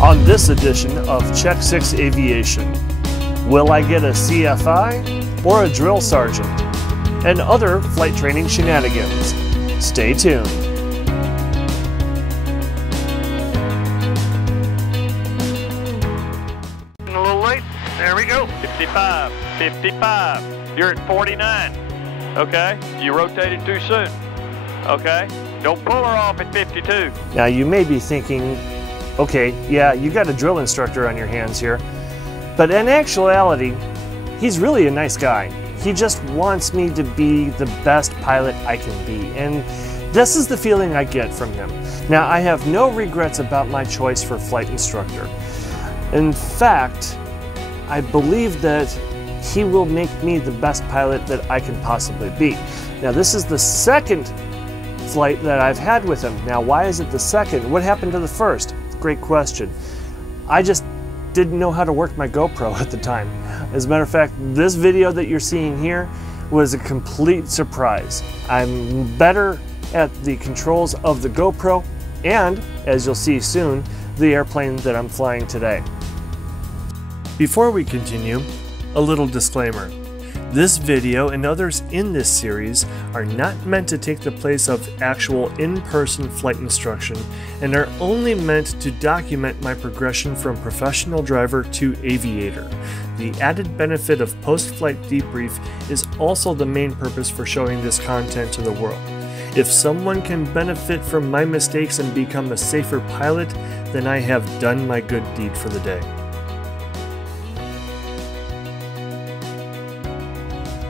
On this edition of Check Six Aviation, will I get a CFI or a drill sergeant? And other flight training shenanigans. Stay tuned. A little late. There we go. 55, 55. You're at 49. Okay. You rotated too soon. Okay. Don't pull her off at 52. Now you may be thinking, okay, yeah, you got a drill instructor on your hands here. But in actuality, he's really a nice guy. He just wants me to be the best pilot I can be. And this is the feeling I get from him. Now, I have no regrets about my choice for flight instructor. In fact, I believe that he will make me the best pilot that I can possibly be. Now, this is the second flight that I've had with him. Now, why is it the second? What happened to the first? Great question. I just didn't know how to work my GoPro at the time. As a matter of fact, this video that you're seeing here was a complete surprise. I'm better at the controls of the GoPro and, as you'll see soon, the airplane that I'm flying today. Before we continue, a little disclaimer. This video and others in this series are not meant to take the place of actual in-person flight instruction and are only meant to document my progression from professional driver to aviator. The added benefit of post-flight debrief is also the main purpose for showing this content to the world. If someone can benefit from my mistakes and become a safer pilot, then I have done my good deed for the day.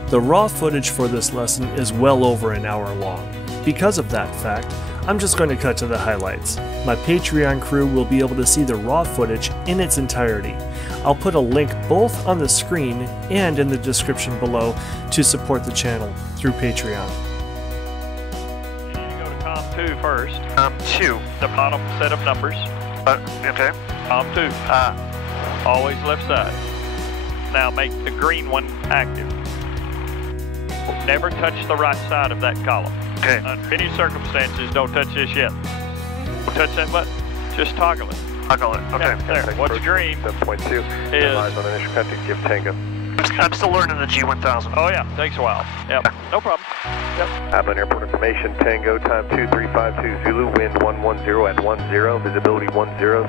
The raw footage for this lesson is well over an hour long. Because of that fact, I'm just going to cut to the highlights. My Patreon crew will be able to see the raw footage in its entirety. I'll put a link both on the screen and in the description below to support the channel through Patreon. You go to COM 2 first. COM 2. The bottom set of numbers. Okay. COM 2. Always left side. Now make the green one active. Never touch the right side of that column. Okay. Under any circumstances, don't touch this yet. Don't touch that button. Just toggle it. Toggle it. Okay. Yeah, there. What's green 7.2 is... on initial contact, give Tango. I'm still learning the G1000. Oh yeah, takes a while. Yep, no problem. Yep. Abilene Airport information, Tango, time 2352 Zulu, wind 110 at 10, visibility 10,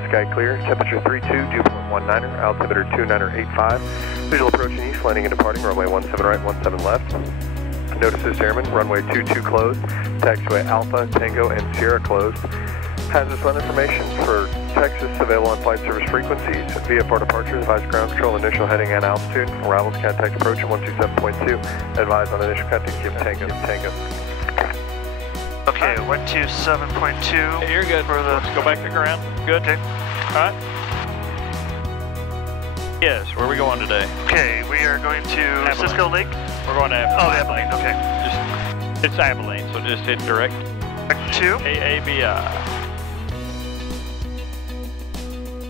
sky clear, temperature 32, dew point 19er, altimeter 2985, visual approaching east, landing and departing, runway 17 right, 17 left. Notices airman, runway 22 closed, taxiway Alpha, Tango, and Sierra closed. Hazardous land information for Texas, available on flight service frequencies. VFR departures, advise ground control, initial heading and altitude. Arrivals, contact approach at 127.2. Advise on initial contact, give Tango, Tango. Okay, 127.2. Hey, you're good. Let's go back to ground. Good. Okay. All right. Yes, where are we going today? Okay, we are going to Abilene. Cisco Lake. We're going to Abilene. Oh, Abilene, okay. It's Abilene, so just hit direct. Back to AABI.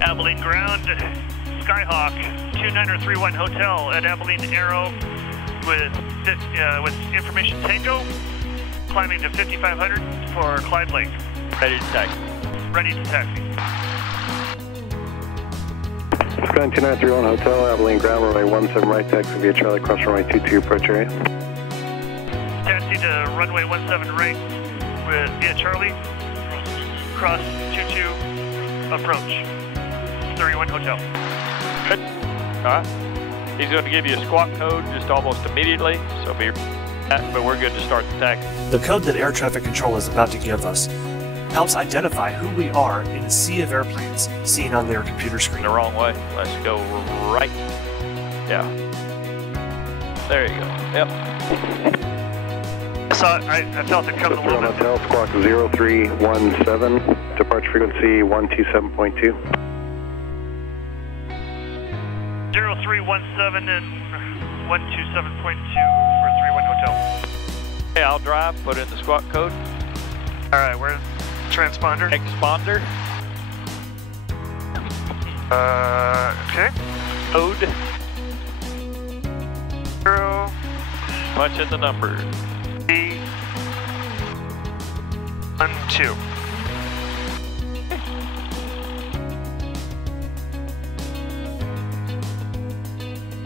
Abilene ground, Skyhawk, 2931 Hotel at Abilene Aero with information Tango, climbing to 5500 for Clyde Lake. Ready to taxi. Ready to taxi. Skyline 2931 Hotel, Abilene ground, runway 17 right, taxi via Charlie, cross runway 22 approach area. Taxi to runway 17 right with via Charlie, cross 22 approach. 31 Hotel. Good. All right. He's going to give you a squawk code just almost immediately, so but we're good to start the taxi. The code that air traffic control is about to give us helps identify who we are in a sea of airplanes seen on their computer screen. The wrong way. Let's go right. Yeah. There you go. Yep. I felt it coming a little bit. Hotel, squawk 0317, departure frequency 127.2. 0317 and 127.2 for 31 Hotel. Okay, I'll drive, put in the squawk code. All right, where's transponder? Exponder. Okay. Code. 0. Punch in the number. 1 2.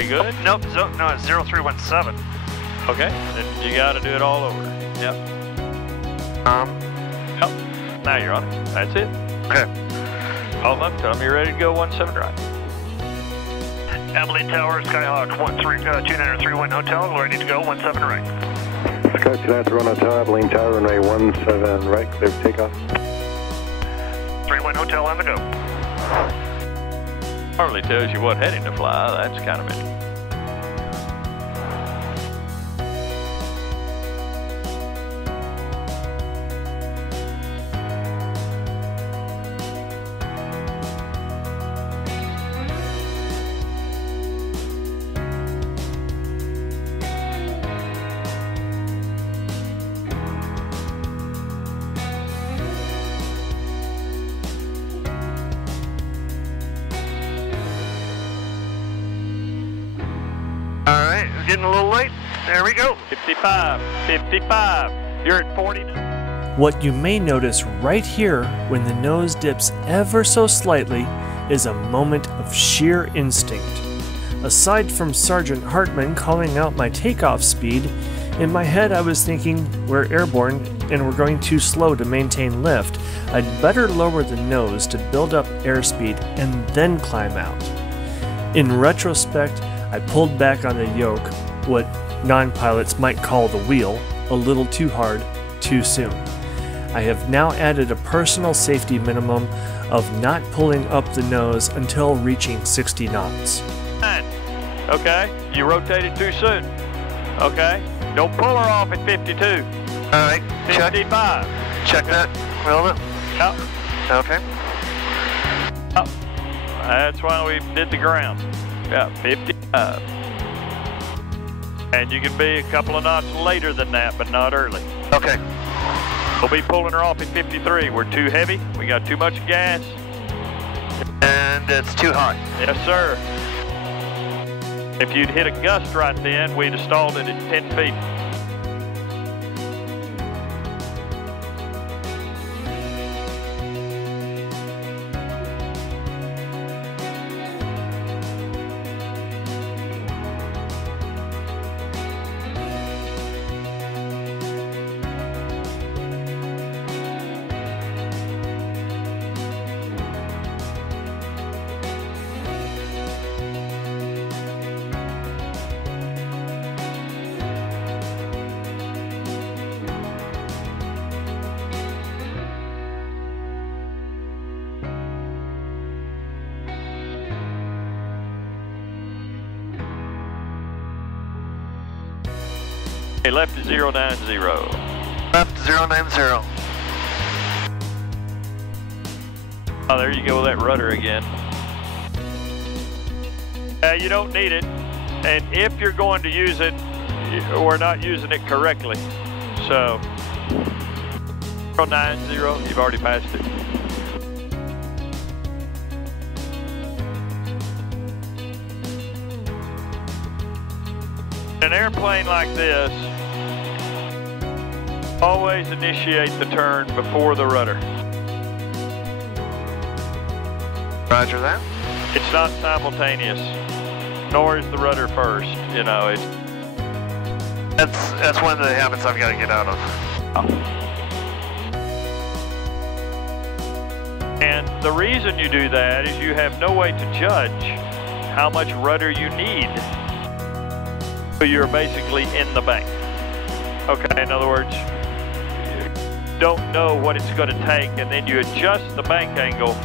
You good? Nope, no, it's 0317. Okay, then you got to do it all over. Yep. Yep. Now you're on it. That's it. Okay. Call them up. Tell them you're ready to go 17 right. Abilene Tower, Skyhawk 29331 Hotel, ready to go 17 right. Sky 291 Hotel, Abilene Tower, runway 17 right, clear for takeoff. 31 Hotel on the go. Hardly tells you what heading to fly. That's kind of it. Alright, it's getting a little late. There we go. 55, 55. You're at 40. What you may notice right here when the nose dips ever so slightly is a moment of sheer instinct. Aside from Sergeant Hartman calling out my takeoff speed, in my head I was thinking we're airborne and we're going too slow to maintain lift. I'd better lower the nose to build up airspeed and then climb out. In retrospect, I pulled back on the yoke, what non-pilots might call the wheel, a little too hard, too soon. I have now added a personal safety minimum of not pulling up the nose until reaching 60 knots. Okay, you rotated too soon. Okay, don't pull her off at 52. Alright, 55. check that. Well, Yep. okay. Yep. That's why we did the ground. Yeah, 55. And you can be a couple of knots later than that, but not early. Okay. We'll be pulling her off at 53. We're too heavy. We got too much gas. And it's too hot. Yes, sir. If you'd hit a gust right then, we'd have stalled it at 10 feet. Okay, left is 090. Left 090. Oh, there you go with that rudder again. You don't need it, and if you're going to use it, we're not using it correctly. So, 090, you've already passed it. An airplane like this, always initiate the turn before the rudder. Roger that. It's not simultaneous, nor is the rudder first. You know, it's. That's one of the habits I've got to get out of. And the reason you do that is you have no way to judge how much rudder you need. So you're basically in the bank. Okay, in other words, you don't know what it's going to take, and then you adjust the bank angle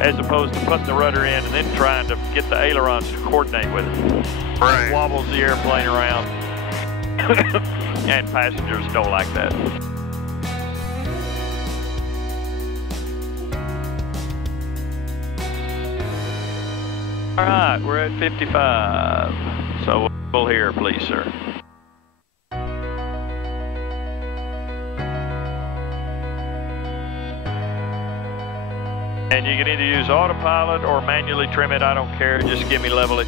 as opposed to putting the rudder in and then trying to get the ailerons to coordinate with it. Right. It wobbles the airplane around, and passengers don't like that. All right, we're at 55. So we'll here, please, sir. And you can either use autopilot or manually trim it. I don't care. Just give me level it.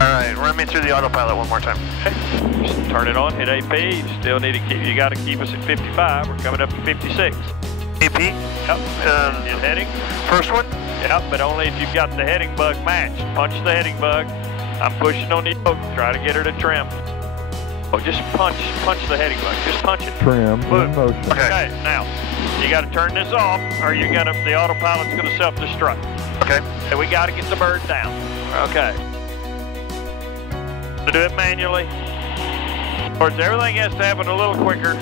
All right, run me through the autopilot one more time. Okay. Just turn it on. Hit AP. You still need to keep. You got to keep us at 55. We're coming up to 56. AP. Yep. Hit heading. First one. Yep. But only if you've got the heading bug matched. Punch the heading bug. I'm pushing on the yoke, try to get her to trim. Oh, just punch the heading button. Just punch it. Trim in motion. Okay, now, you got to turn this off, or you're gonna, the autopilot's gonna self-destruct. Okay. And we got to get the bird down. Okay. To do it manually. Of course, everything has to happen a little quicker.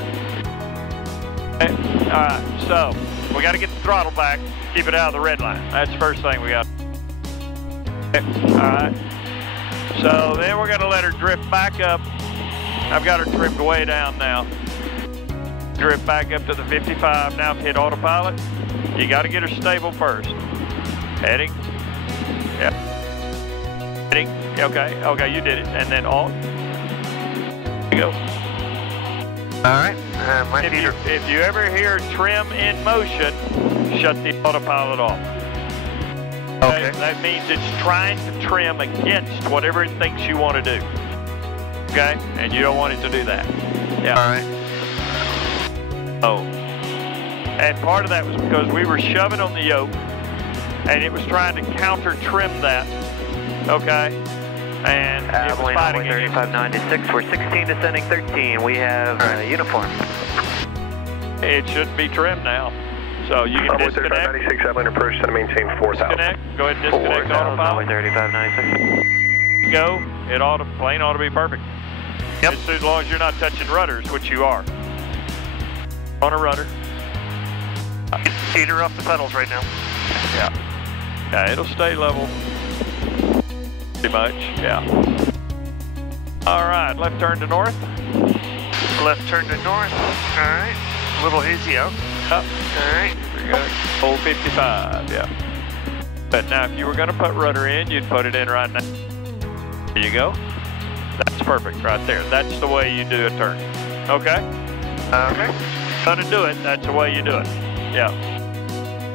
Okay. All right, so we got to get the throttle back, keep it out of the red line. That's the first thing we got. Okay. All right. So then we're going to let her drift back up. I've got her trimmed way down now. Drift back up to the 55. Now hit autopilot. You got to get her stable first. Heading. Yep. Heading. Okay. Okay, you did it. And then off. There you go. All right. If you ever hear trim in motion, shut the autopilot off. Okay. That means it's trying to trim against whatever it thinks you want to do. Okay? And you don't want it to do that. Yeah. All right. Oh. And part of that was because we were shoving on the yoke, and it was trying to counter trim that. Okay? And it was fighting against 3596, we're 16 descending 13. We have uniform. It shouldn't be trimmed now. So you can disconnect. 3596, Abilene approach to maintain 4000. Disconnect. Go ahead and disconnect autopilot. 3596. Go. Plane ought to be perfect. Yep. As long as you're not touching rudders, which you are. On a rudder. Feet are off the pedals right now. Yeah. Yeah, it'll stay level. Pretty much, yeah. All right, left turn to north. Left turn to north. All right. A little hazy out. Up. All right. We're good. Old 55, yeah. But now if you were going to put rudder in, you'd put it in right now. There you go. That's perfect right there. That's the way you do a turn. Okay? Okay. Gonna do it, that's the way you do it. Yeah.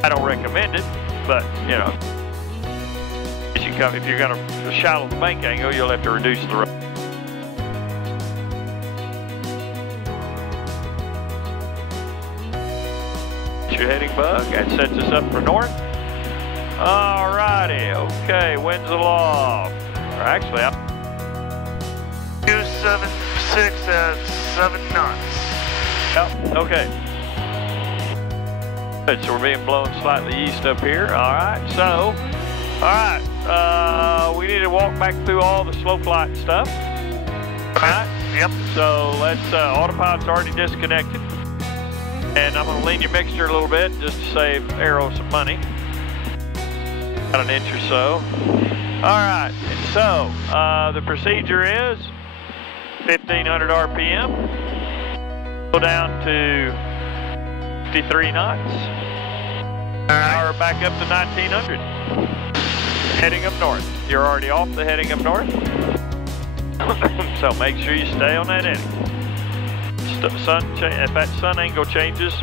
I don't recommend it, but, you know. If you're going to shallow the bank angle, you'll have to reduce the rudder. Your heading bug, that sets us up for north. Alrighty, okay, winds aloft. Or actually, 276 at 7 knots. Yep, okay. Good, so we're being blown slightly east up here. Alright, so, alright, we need to walk back through all the slow flight stuff. Alright, yep. So let's, autopilot's already disconnected. And I'm going to lean your mixture a little bit just to save Aero some money. About an inch or so. All right, so the procedure is 1,500 RPM. Go down to 53 knots. Power back up to 1,900. Heading up north. You're already off the heading up north. So make sure you stay on that heading. If that sun angle changes,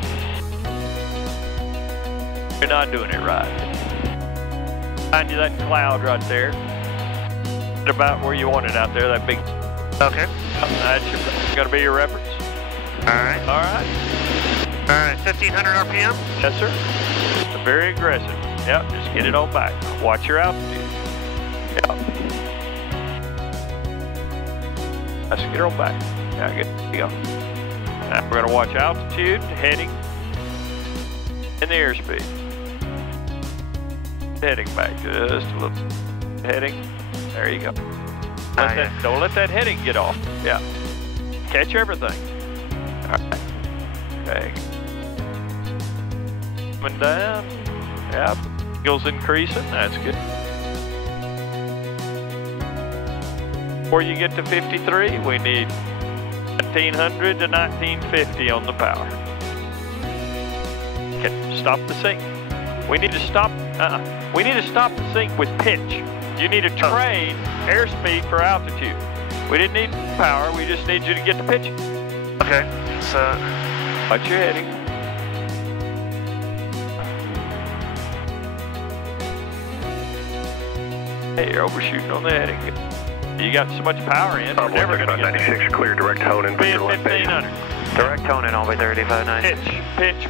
you're not doing it right. Find you that cloud right there. About where you want it out there, that big. Okay. That's going to be your reference. All right. All right. All right, 1,500 RPM? Yes, sir. Very aggressive. Yep, just get it on back. Watch your altitude. Yep. Let's get her on back. Yeah, good. There you go. Now we're going to watch altitude, heading, and the airspeed. Heading back just a little. Heading. There you go. Don't let that heading get off. Yeah. Catch everything. All right. Okay. Coming down. Yeah. Angle's increasing. That's good. Before you get to 53, we need 1,900 to 1,950 on the power. Okay, stop the sink. We need to stop. We need to stop the sink with pitch. You need to trade airspeed for altitude. We didn't need power. We just need you to get the pitch. Okay. So, watch your heading. Hey, you're overshooting on the heading. You got so much power in, we're never going to get 96, clear direct tone in. Be at 1,500. Direct tone in, all way 3596. Pitch.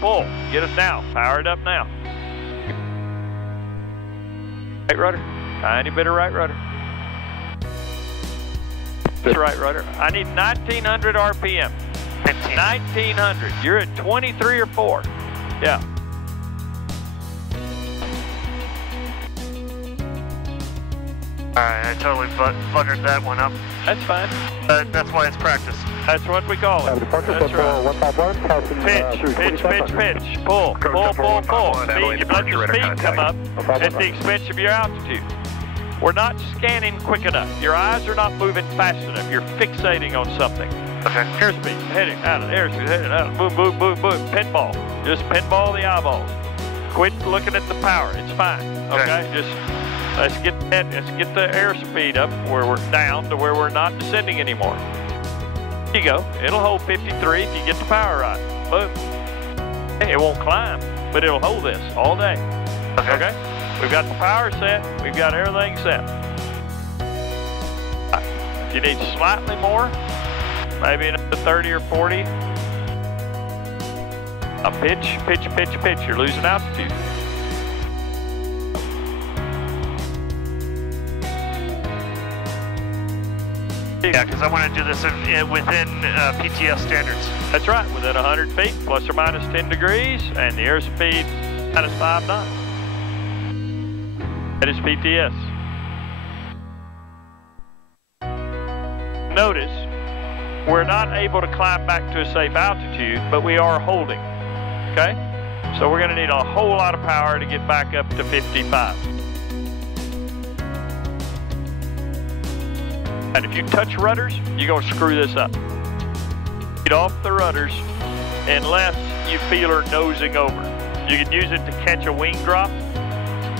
Pull. Get us now. Power it up now. Right, rudder. Tiny bit of right rudder. That's right rudder. I need 1900 RPM. 1900. You're at 23 or 4. Yeah. Alright, I totally buttered that one up. That's fine. That's why it's practice. That's what we call it. That's right. Pitch. Pull. Speed, you let your speed come up at the expense of your altitude. We're not scanning quick enough. Your eyes are not moving fast enough. You're fixating on something. Okay. Airspeed, heading out of airspeed, heading out of boom, boom, boom, boom. Pinball. Just pinball the eyeballs. Quit looking at the power. It's fine. Okay? Just let's get the airspeed up where we're down to where we're not descending anymore. There you go. It'll hold 53 if you get the power right. Boom. It won't climb, but it'll hold this all day. Okay? We've got the power set. We've got everything set. If you need slightly more, maybe another 30 or 40. A pitch. You're losing altitude. Yeah, because I want to do this within PTS standards. That's right, within 100 feet, plus or minus 10 degrees, and the airspeed minus 5 knots. That is PTS. Notice, we're not able to climb back to a safe altitude, but we are holding, okay? So we're going to need a whole lot of power to get back up to 55. And if you touch rudders, you're going to screw this up. Get off the rudders unless you feel her nosing over. You can use it to catch a wing drop.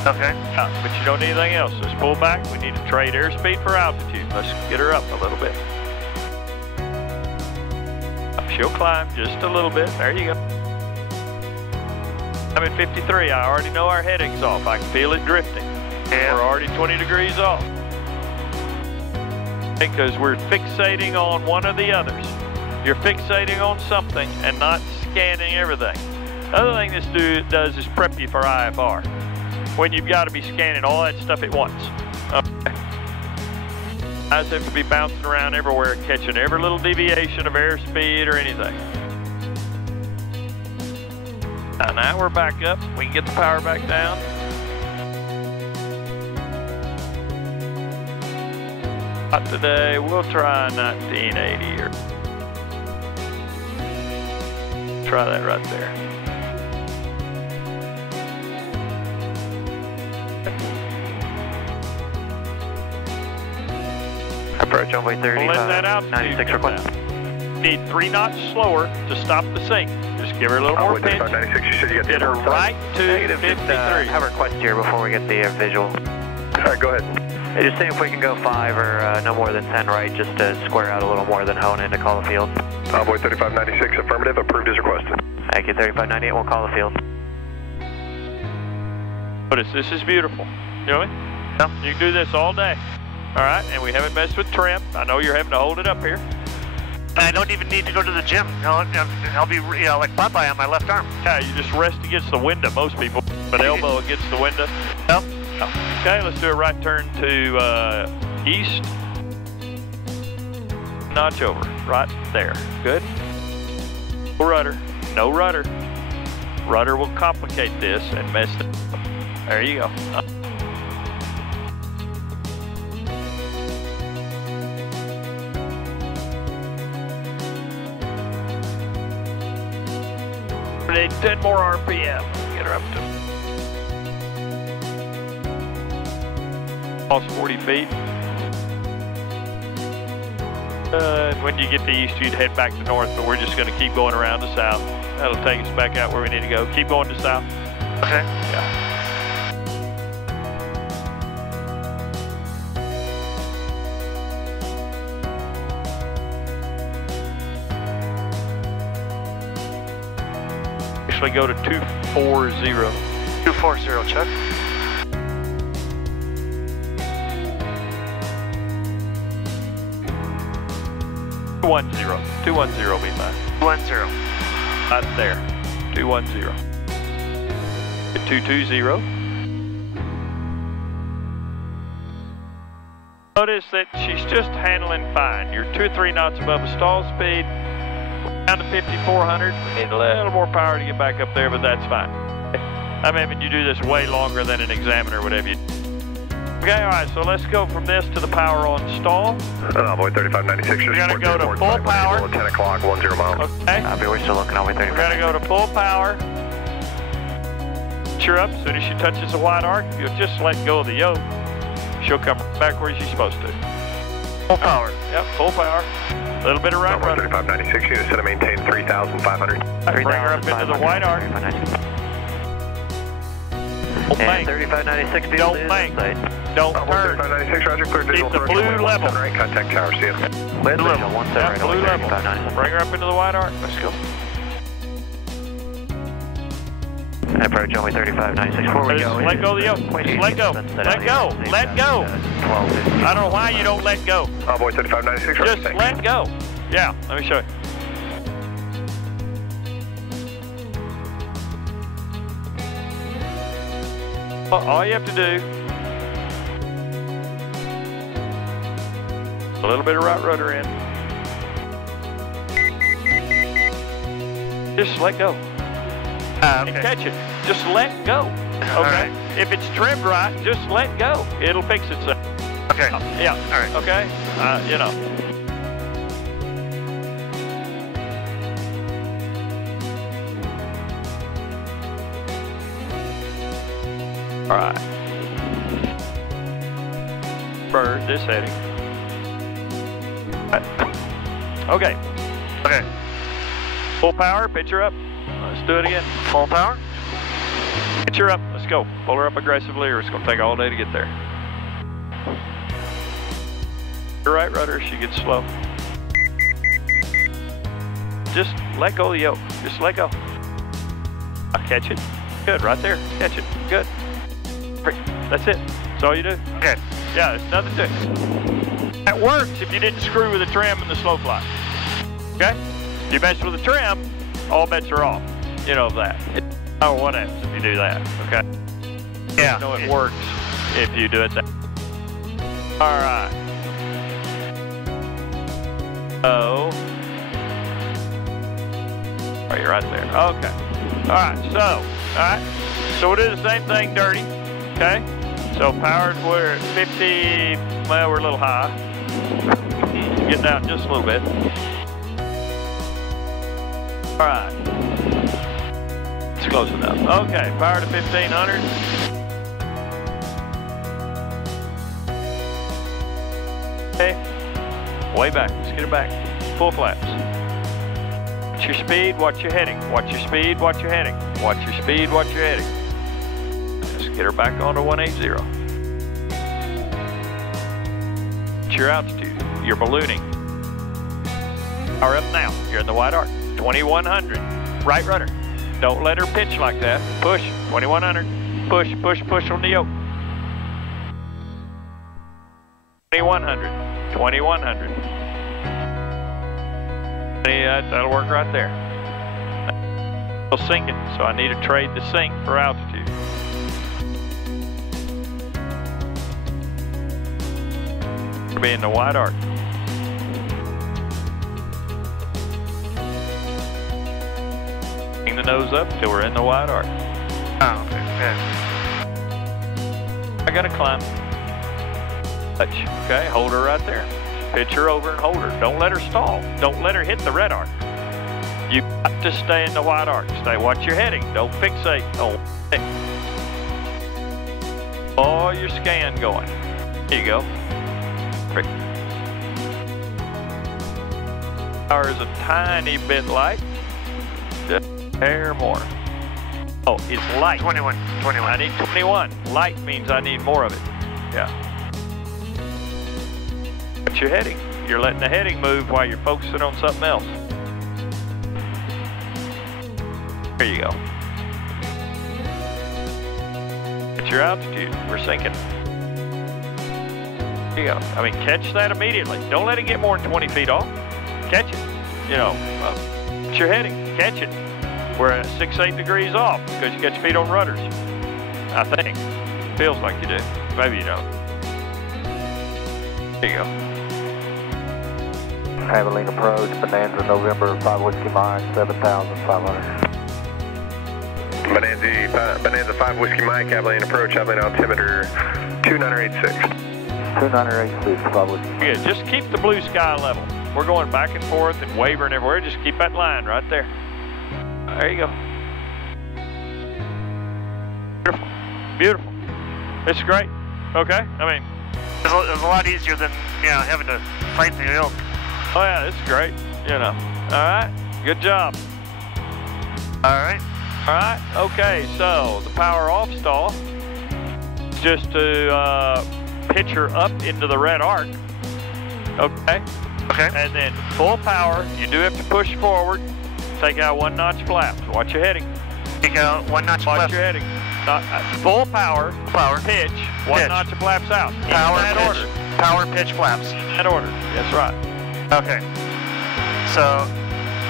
Okay. But you don't need anything else. Let's pull back. We need to trade airspeed for altitude. Let's get her up a little bit. She'll climb just a little bit. There you go. I'm at 53. I already know our heading's off. I can feel it drifting. Yeah. We're already 20 degrees off. Because we're fixating on one or the others. You're fixating on something and not scanning everything. The other thing this does is prep you for IFR, when you've got to be scanning all that stuff at once. Okay. Eyes have to be bouncing around everywhere, catching every little deviation of airspeed or anything. Now we're back up. We can get the power back down. Not today. We'll try 1980 or try that right there. Approach runway 30. We'll let that altitude 96 request. Need 3 knots slower to stop the sink. Just give her a little more pitch. 96, you said you got Get her right to Negative. 53. I have a request here before we get the visual. All right, go ahead. Hey, just seeing if we can go 5 or no more than 10 right, just to square out a little more than hone in to call the field. Envoy 3596, affirmative, approved as requested. Thank you, 3598, we'll call the field. Notice, this is beautiful. You know what I mean? Yeah. You can do this all day. All right, and we haven't messed with trim. I know you're having to hold it up here. And I don't even need to go to the gym. I'll be like Popeye on my left arm. Yeah, you just rest against the window, most people. But elbow against the window. Yep. Okay, let's do a right turn to east. Notch over, right there. Good. No rudder. No rudder. Rudder will complicate this and mess it up. There you go. We need 10 more RPM. Get her up to almost 40 feet. When you get to east, you'd head back to north, but we're just going to keep going around to south. That'll take us back out where we need to go. Keep going to south. Okay. Yeah. Actually go to 240. 240, check. Two one zero be fine. 210. Right there. 210. 220. Notice that she's just handling fine. You're 2 or 3 knots above the stall speed. Down to 5,400. We need a little more power to get back up there, but that's fine. I'm having you do this way longer than an examiner would have you. Okay, all right, so let's go from this to the power on stall. Envoy 3596. We gotta go to full power. 10 o'clock, 10 miles. Okay. We're still looking Envoy 35. We gotta go to full power. Cheer up. As soon as she touches the wide arc, you'll just let go of the yoke. She'll come back where she's supposed to. Full power. Yep, full power. A little bit of right rudder. 3596, unit set to maintain 3,500. Bring her up into the wide arc. Don't bank. 3596, Don't bank. Don't turn. 3596, roger, clear visual. Keep the blue level. Right, contact tower, see ya. Blue level. Yeah, blue level. Bring her up into the wide arc. Let's go. Approach only 3596. Before we go. Let go of the yoke. Just let go. Let go. Let go. I don't know why you don't let go. Envoy 3596, roger. Just let go. Yeah, let me show you. All you have to do, a little bit of right rudder in. Just let go. And catch it. Just let go. Okay? Right. If it's trimmed right, just let go. It'll fix itself. Okay. Yeah. All right. Okay? You know. All right. Bird this heading. Okay. Okay. Full power, pitch her up. Let's do it again. Full power. Pitch her up. Let's go. Pull her up aggressively or it's going to take all day to get there. Your right rudder, she gets slow. Just let go of the yoke. Just let go. I'll catch it. Good, right there. Catch it. Good. That's it. That's all you do. Okay. Yeah, there's nothing to it. That works if you didn't screw with the trim and the slow fly. Okay? You mess with the trim, all bets are off. You know that. Oh, what happens if you do that? Okay? Yeah. You know it works if you do it that. All right. Oh. Oh, you're right there. Okay. All right. So we'll do the same thing dirty. Okay? So powered, we're at 50, well, we're a little high. Get down just a little bit. All right. It's close enough. Okay, power to 1500. Okay. Way back. Let's get it back. Full flaps. Watch your speed, watch your heading. Watch your speed, watch your heading. Watch your speed, watch your heading. Let's get her back onto 180. What's your altitude? You're ballooning. Power up now. You're in the wide arc. 2100. Right rudder. Don't let her pitch like that. Push. 2100. Push, push, push on the yoke. 2100. 2100. Yeah, that'll work right there. Still sinking, so I need to trade the sink for altitude. We'll be in the wide arc. Bring the nose up till we're in the wide arc. Oh, okay. Yeah. I gotta climb. Touch. Okay, hold her right there. Pitch her over and hold her. Don't let her stall. Don't let her hit the red arc. You got to stay in the wide arc. Stay. Watch your heading. Don't fixate. Don't. Oh, your scan going. There you go. Perfect. Power is a tiny bit light. Just a hair more. Oh, it's light. 21. I need 21. Light means I need more of it. Yeah. What's your heading? You're letting the heading move while you're focusing on something else. There you go. At your altitude, we're sinking. There you go. I mean, catch that immediately. Don't let it get more than 20 feet off. Catch it. You know, what's your heading? Catch it. We're at 6-8 degrees off because you got your feet on rudders. I think. Feels like you do. Maybe you don't. There you go. Abilene approach, Bonanza, November, 5 Whiskey Mike, 7,500. Bonanza 5 Whiskey Mike, Abilene approach, Abilene altimeter 2986. 2986, 5 Whiskey Mike. Yeah, just keep the blue sky level. We're going back and forth and wavering everywhere. Just keep that line right there. There you go. Beautiful. Beautiful. It's great. Okay? I mean, It's a lot easier than, you know, having to fight the elk. oh yeah, this is great. You know. All right. Good job. All right. All right. Okay, so the power off stall is just to pitch her up into the red arc. Okay. Okay. And then full power. You do have to push forward. Take out 1 notch flaps. Watch your heading. Take out 1 notch Watch left. your heading. Full power. Power. Pitch. 1 Pitch. notch of flaps out. Power, In that pitch. order. Power, pitch, flaps. In that order. That's right. Okay. So,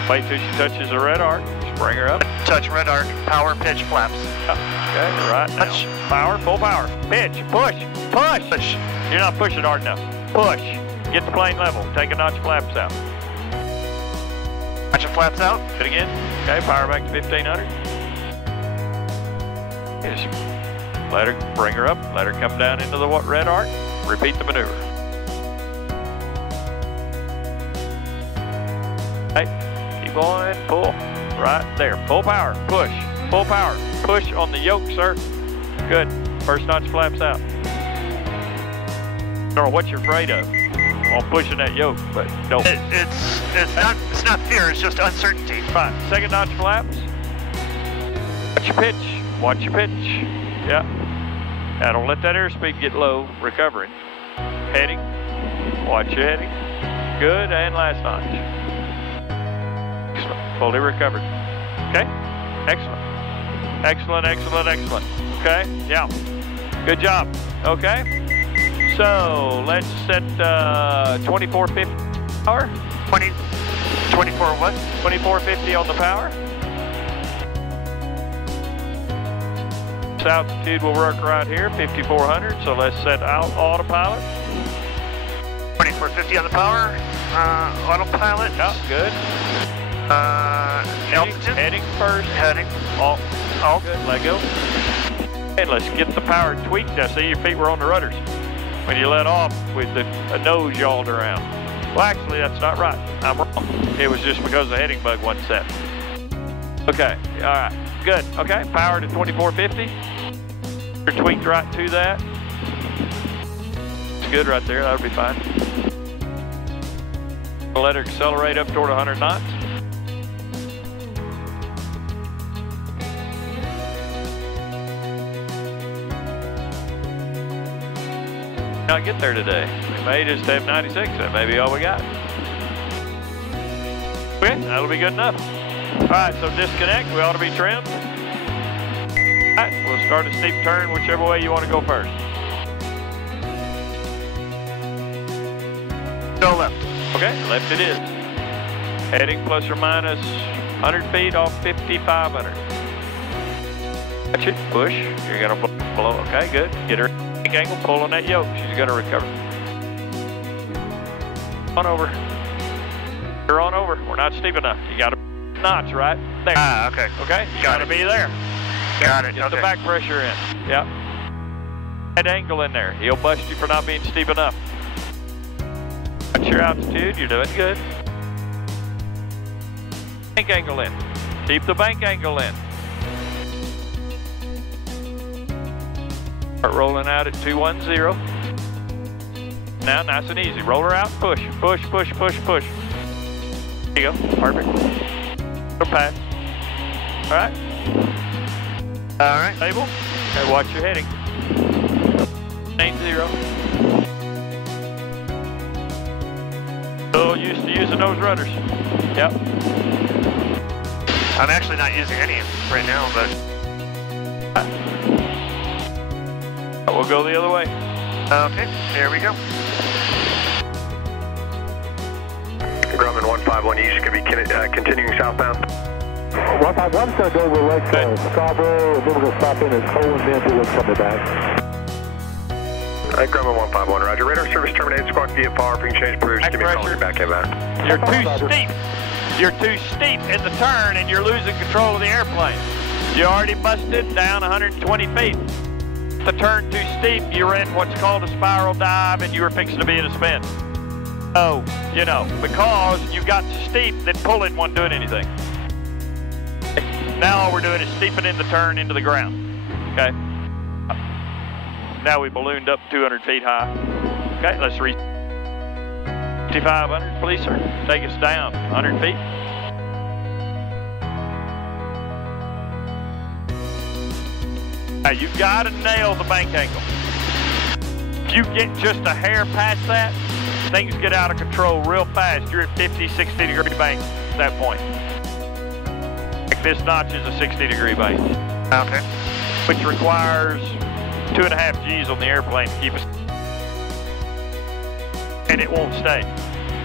Wait till she touches the red arc. Just bring her up. touch red arc, power, pitch, flaps. Okay, right now. Touch. Power, full power. Pitch, push, push. Push. You're not pushing hard enough. Push. Get the plane level. Take a notch of flaps out. Notch of flaps out. Hit again. Okay, power back to 1500. Just let her, bring her up. Let her come down into the red arc. Repeat the maneuver. Okay, keep on, pull. Right there. Full power. Push. Full power. Push on the yoke, sir. Good. First notch flaps out. I don't know what you're afraid of on pushing that yoke, but don't. It's not fear, it's just uncertainty. Fine. Second notch flaps. Watch your pitch. Watch your pitch. Yeah. Now don't let that airspeed get low. Recovering. Heading. Watch your heading. Good. And last notch. Excellent. Fully recovered. Okay. Excellent. Excellent, excellent, excellent. Okay. Yeah. Good job. Okay. So let's set 2450 power. 24 what? 2450 on the power. This altitude will work right here, 5400. So let's set out autopilot. 2450 on the power. Autopilot. Yeah, good. Altitude. Heading first. Heading. Alt. Alt. Good. Let go. And let's get the power tweaked. Now see your feet were on the rudders when you let off with the nose yawed around. Well, actually, that's not right. I'm wrong. It was just because the heading bug wasn't set. Okay. All right. Good. Okay. Power to 2450. You're tweaked right to that. It's good right there. That'll be fine. We'll let her accelerate up toward 100 knots. Not get there today. We may just have 96. That may be all we got. Okay, that'll be good enough. All right, so disconnect. We ought to be trimmed. All right, we'll start a steep turn whichever way you want to go first. Go left. Okay, left it is. Heading plus or minus 100 feet off 5,500. Watch it, push. You're gonna blow. Okay, good. Get her angle, pull on that yoke. She's gonna recover. On over. You're on over. We're not steep enough. You got a notch right there. Ah, okay. Okay, you gotta be there. Got it. Get Okay. the back pressure in. Yep. That angle in there. He'll bust you for not being steep enough. Watch your altitude. You're doing good. Bank angle in. Keep the bank angle in. Start rolling out at 210. Now, nice and easy. Roll her out. Push, push, push, push, push. There you go. Perfect. Go pass. All right. All right. Stable. Okay, watch your heading. 80. So used to using those rudders. Yep. I'm actually not using any right now, but We'll go the other way. okay. There we go. Grumman 151 East, could be continuing southbound. 151's going to go over Lake Scarborough, and then we're going to stop in at Cole and then we'll come back. Grumman 151, roger. Radar service terminated, squawk VFR, bring change proof, give me a call when you're back inbound. You're too steep. You're too steep in the turn and you're losing control of the airplane. You already busted down 120 feet. The turn too steep, you're in what's called a spiral dive and you were fixing to be in a spin. Oh, you know, because you got steep that pulling wasn't doing anything. Now all we're doing is steepening the turn into the ground, okay? Now we ballooned up 200 feet high. Okay, let's reach 5,500, please, sir. Take us down 100 feet. Now, you've got to nail the bank angle. If you get just a hair past that, things get out of control real fast. You're at 50, 60 degree bank at that point. Like this notch is a 60 degree bank. Okay. Which requires 2.5 G's on the airplane to keep us. And it won't stay.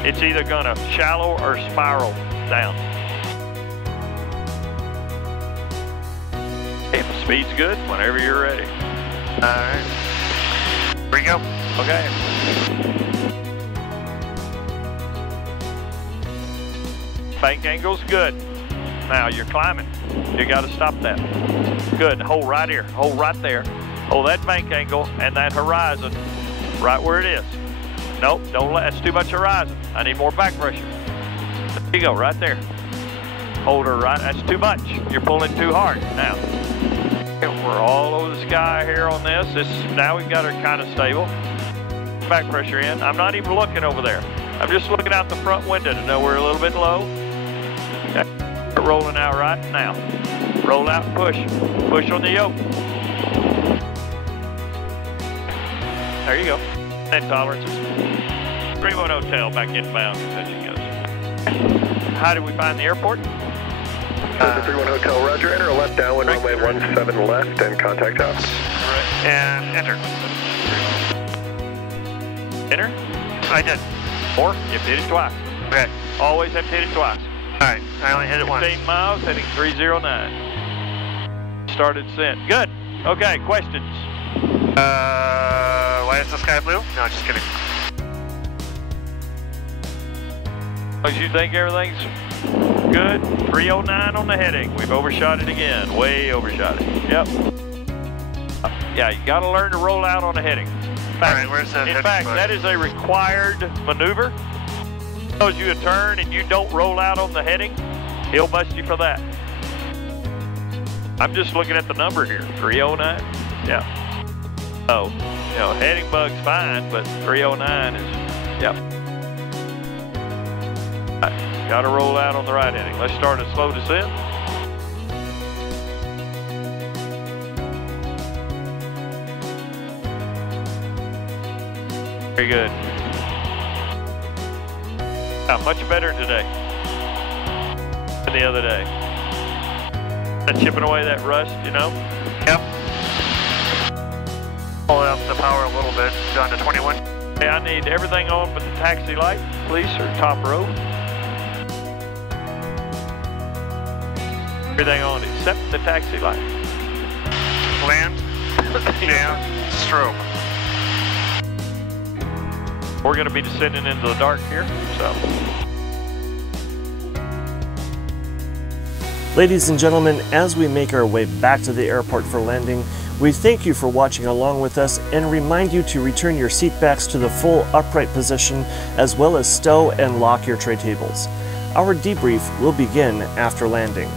It's either gonna shallow or spiral down. If the speed's good, whenever you're ready. All right. Here we go. Okay. Bank angle's good. Now you're climbing. You gotta stop that. Good, hold right here, hold right there. Hold that bank angle and that horizon right where it is. Nope, don't let, that's too much horizon. I need more back pressure. There you go, right there. Hold her right, that's too much. You're pulling too hard now. We're all over the sky here on this. Now we've got her kind of stable. Back pressure in. I'm not even looking over there. I'm just looking out the front window to know we're a little bit low. Okay. We're rolling out right now. Roll out and push. Push on the yoke. There you go. And tolerances. 31 Hotel back inbound as she goes. How did we find the airport? 31 Hotel, roger. Enter a left downwind runway 17 left and contact us. Right. And enter. Enter? I did. Or you hit it twice. Okay. Always have to hit it twice. All right. I only hit it once. 15 miles, heading 309. Started descent. Good. Okay, questions? Why is the sky blue? No, just kidding. As you think everything's good, 309 on the heading. We've overshot it again. Way overshot it. Yep. Yeah, you got to learn to roll out on the heading. All right, where's that? In fact, that is a required maneuver. If you a turn and you don't roll out on the heading, he'll bust you for that. I'm just looking at the number here, 309. Yeah. Oh, you know, heading bug's fine, but 309 is, yep. Got to roll out on the right heading. Let's start a slow descent. Very good. Much better today than the other day. Chipping away that rust, you know? Yep. Pull up the power a little bit, down to 21. Hey, I need everything on but the taxi light, please, or top row. Everything on except the taxi light. Land, jam, strobe. We're going to be descending into the dark here, so. Ladies and gentlemen, as we make our way back to the airport for landing, we thank you for watching along with us and remind you to return your seat backs to the full upright position as well as stow and lock your tray tables. Our debrief will begin after landing.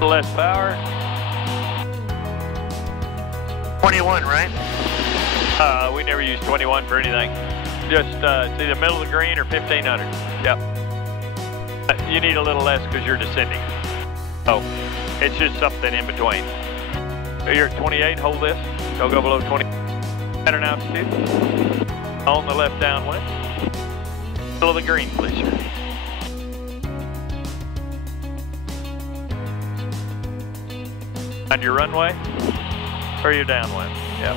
Less power. 21, right? We never use 21 for anything. Just it's either middle of the green or 1500. Yep. You need a little less because you're descending. Oh, it's just something in between. You're at 28. Hold this. Don't go below 20. At an altitude. On the left downwind. Middle of the green, please, sir. On your runway or your downwind. Yep.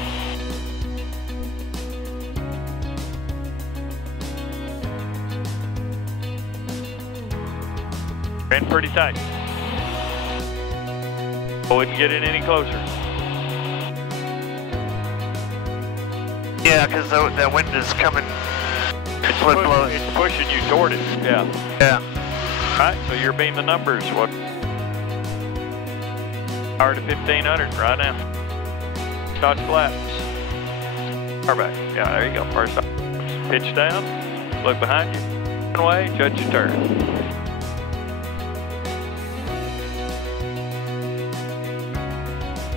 In pretty tight. I wouldn't get it any closer. Yeah, because that wind is coming. It's pushing you toward it. Yeah. Yeah. All right, so you're being the numbers. What? Power to 1500 right now. Start flaps. Power back. Yeah, there you go. First off. Pitch down. Look behind you. One way. Judge your turn.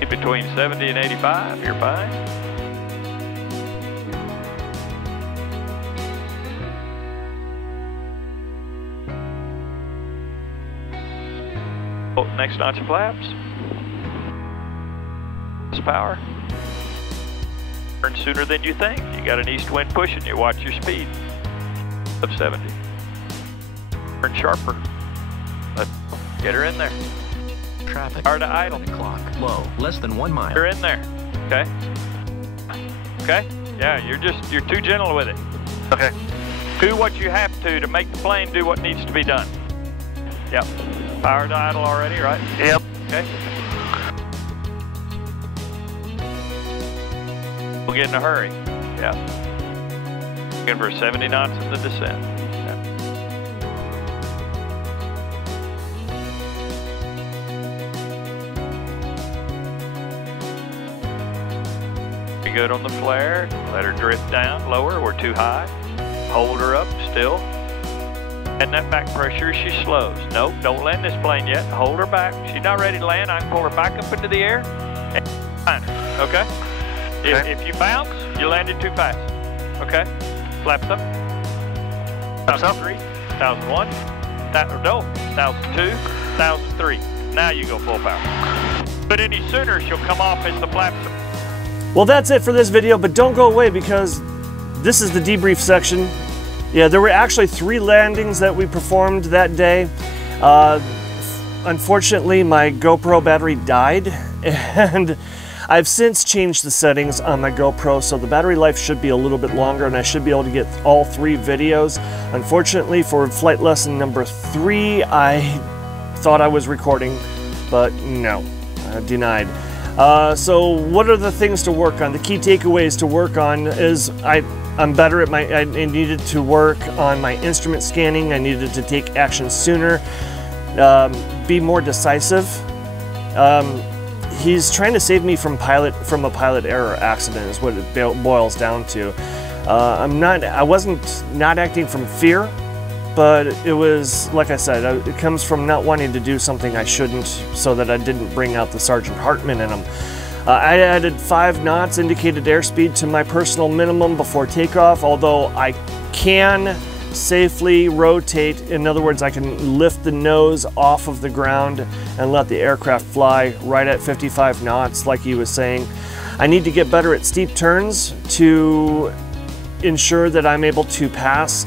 Keep between 70 and 85. You're fine. Oh, next notch of flaps. This power. Turn sooner than you think. You got an east wind pushing you. Watch your speed. Up 70. Turn sharper. Let's get her in there. Traffic. Power to idle. Clock. Low. Less than 1 mile. You're in there. Okay. Okay. Yeah, you're too gentle with it. Okay. Do what you have to make the plane do what needs to be done. Yep. Power to idle already, right? Yep. Okay. We'll get in a hurry. Yeah. Looking for 70 knots in the descent. Yeah. Be good on the flare. Let her drift down, lower. We're too high. Hold her up still. And that back pressure as she slows. Nope, don't land this plane yet. Hold her back. She's not ready to land. I can pull her back up into the air and find her. Okay? If you bounce, you landed too fast. Okay? Flaps up. 1003, 1001, 1002, 1003. Now you go full power. But any sooner, she'll come off as the flaps. Well, that's it for this video, but don't go away because this is the debrief section. Yeah, there were actually 3 landings that we performed that day. Unfortunately, my GoPro battery died, and I've since changed the settings on my GoPro, so the battery life should be a little bit longer, and I should be able to get all 3 videos. Unfortunately, for flight lesson number 3, I thought I was recording, but no, denied. So what are the things to work on? The key takeaways to work on is I'm better at I needed to work on my instrument scanning. I needed to take action sooner, be more decisive. He's trying to save me from a pilot error accident is what it boils down to. I wasn't not acting from fear, but it was, like I said, it comes from not wanting to do something I shouldn't so that I didn't bring out the Sergeant Hartman in him. I added 5 knots indicated airspeed to my personal minimum before takeoff, although I can safely rotate. In other words, I can lift the nose off of the ground and let the aircraft fly right at 55 knots, like he was saying. I need to get better at steep turns to ensure that I'm able to pass,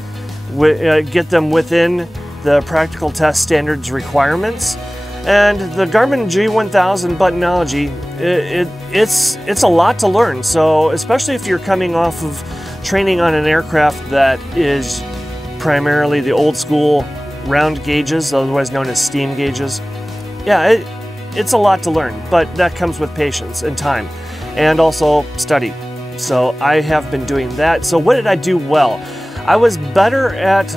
get them within the practical test standards requirements. And the Garmin G1000 buttonology, it's a lot to learn. So especially if you're coming off of training on an aircraft that is primarily the old school round gauges, otherwise known as steam gauges. Yeah, it's a lot to learn, but that comes with patience and time, and also study. So I have been doing that. So what did I do well? I was better at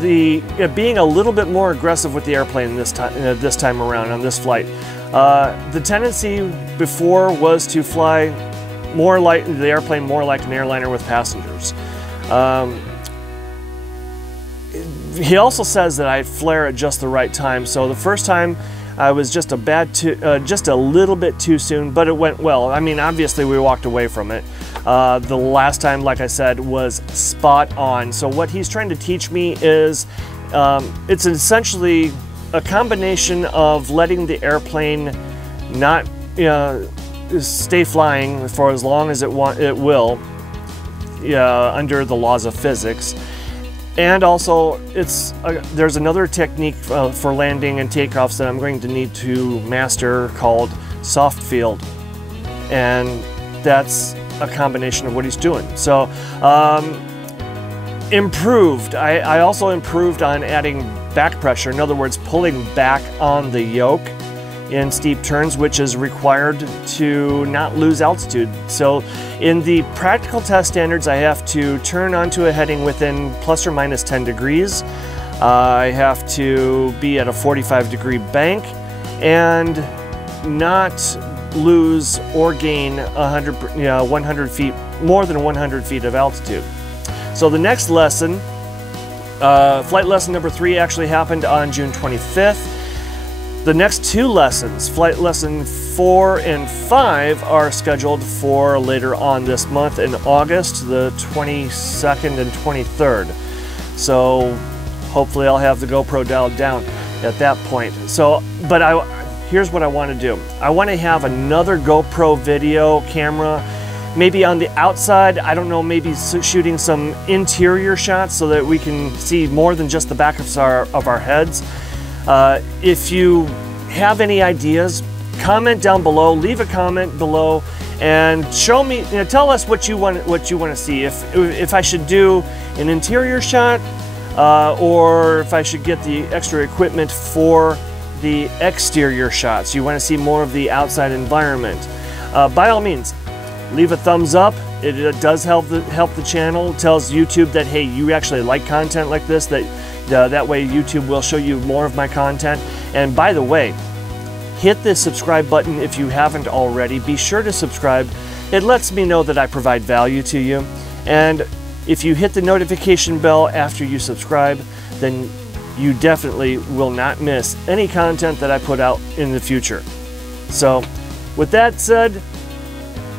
being a little bit more aggressive with the airplane this time around on this flight. The tendency before was to fly the airplane more like an airliner with passengers. He also says that I flare at just the right time. So the first time I was just a little bit too soon, but it went well. I mean, obviously we walked away from it. The last time, like I said, was spot on. So what he's trying to teach me is, it's essentially a combination of letting the airplane not stay flying for as long as it will, under the laws of physics. And also, there's another technique for landing and takeoffs that I'm going to need to master called soft field, and that's a combination of what he's doing. So, improved. I also improved on adding back pressure. In other words, pulling back on the yoke in steep turns, which is required to not lose altitude. So in the practical test standards, I have to turn onto a heading within plus or minus 10 degrees. I have to be at a 45-degree bank and not lose or gain 100 feet, more than 100 feet of altitude. So the next lesson, flight lesson number 3, actually happened on June 25th. The next 2 lessons, flight lesson 4 and 5, are scheduled for later on this month in August, the 22nd and 23rd. So hopefully I'll have the GoPro dialed down at that point. So, but here's what I want to do. I want to have another GoPro video camera, maybe on the outside, I don't know, maybe shooting some interior shots so that we can see more than just the back of our heads. If you have any ideas, comment down below, leave a comment below, and show me, tell us what you want to see. If I should do an interior shot, or if I should get the extra equipment for the exterior shots. You want to see more of the outside environment. By all means, leave a thumbs up. It does help the channel. It tells YouTube that, hey, you actually like content like this, that way YouTube will show you more of my content. And by the way, hit the subscribe button if you haven't already. Be sure to subscribe. It lets me know that I provide value to you. And if you hit the notification bell after you subscribe, then you definitely will not miss any content that I put out in the future. So with that said,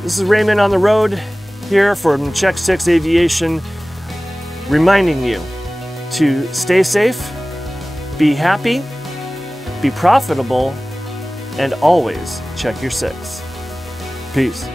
this is Raymond on the road here from Check Six Aviation, reminding you to stay safe, be happy, be profitable, and always check your six. Peace.